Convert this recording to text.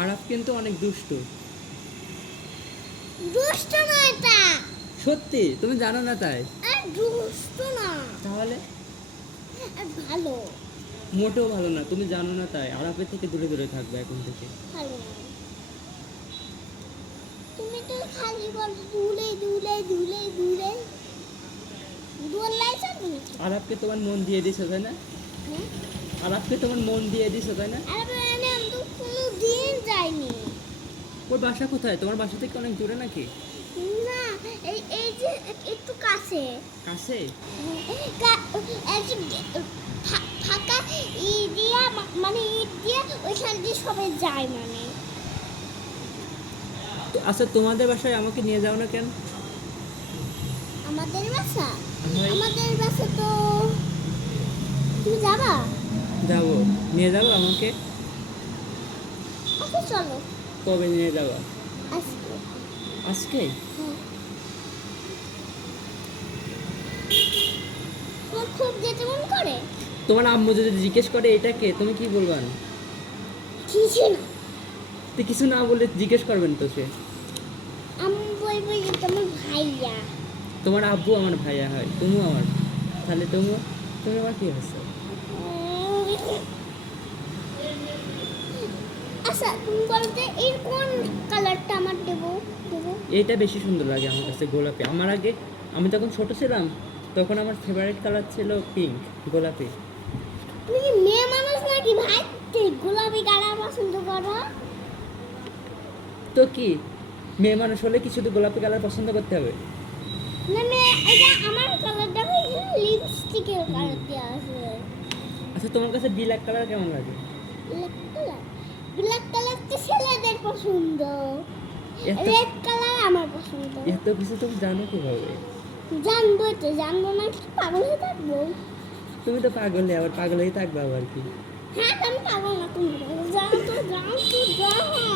আরাফ কিন্তু অনেক দুষ্টু। দুষ্ট না এটা। সত্যি তুমি জানো না তাই? দুষ্ট না। তাহলে ভালো। মোটেও ভালো না, তুমি জানো না তাই। আরাফের থেকে দূরে দূরে থাকবে এখন থেকে। ভালো না। তুমি তো খালি বল দুলে দুলে দুলে দুলে দুলাই চাবি। আরাফকে তোমার মন দিয়ে দিছো তাই না? আরাফকে তোমার মন দিয়ে দিছো তাই না? আরে আমি তো কোনো দিন যাইনি। ওর বাসা কোথায়? তোমার বাসা থেকে অনেক দূরে নাকি? না, এই এই যে একটু কাছে। কাছে? ফাঁকা ই দিয়া মানে ইট দিয়া ওইখান দিয়ে সবাই যায় মানে। আচ্ছা তোমাদের বাসায় আমাকে নিয়ে যাও না কেন? আমাদের বাসা হয়। আমাদের বাসা তো তুমি যাবা? যাবো। নিয়ে যাবো আমাকে? আচ্ছা চলো। কবে নিয়ে যাবো? আজকে। আজকে? হ্যাঁ। তোমার খুব যেতে মন করে? তোমার আম্মু যদি জিজ্ঞেস করে এটা কে, তুমি কি বলবা? কিছু না। তো কিছু না বলে জিজ্ঞেস করবেন তো সে। আমি বলবো যে তোমার ভাইয়া। তোমার আব্বু আমার ভাইয়া হয়, তুমিও আমার। তাহলে তুমি তুমি আমার কি হচ্ছে? আচ্ছা তুমি বলতে এই কোন কালারটা আমার দেবো দেবো? এইটা বেশি সুন্দর লাগে আমার কাছে, গোলাপি। আমার আগে আমি তখন ছোট ছিলাম, তখন আমার ফেভারিট কালার ছিল পিঙ্ক, গোলাপি। তুমি কি মেয়ে মানুষ নাকি ভাই? তুই গোলাপি কালার পছন্দ করো? তো কি, মেয়ে মানুষ হলে কি শুধু গোলাপি কালার পছন্দ করতে হবে? না এটা আমার কালারটা লিপস্টিকের কালার দেওয়া আছে। আচ্ছা তোমার কাছে ব্ল্যাক কালার কেমন লাগে? ব্ল্যাক কালার ব্ল্যাক কালার তো ছেলেদের পছন্দ। এত রেড কালার আমার পছন্দ। এত কিছু তুমি জানো কিভাবে? জানবো তো, জানবো না কি পাগল হয়ে থাকবো? তুমি তো পাগল, আবার পাগল হয়ে থাকবে আবার কি? হ্যাঁ আমি পাগল না, তুমি যাও তো যাও তো যাও।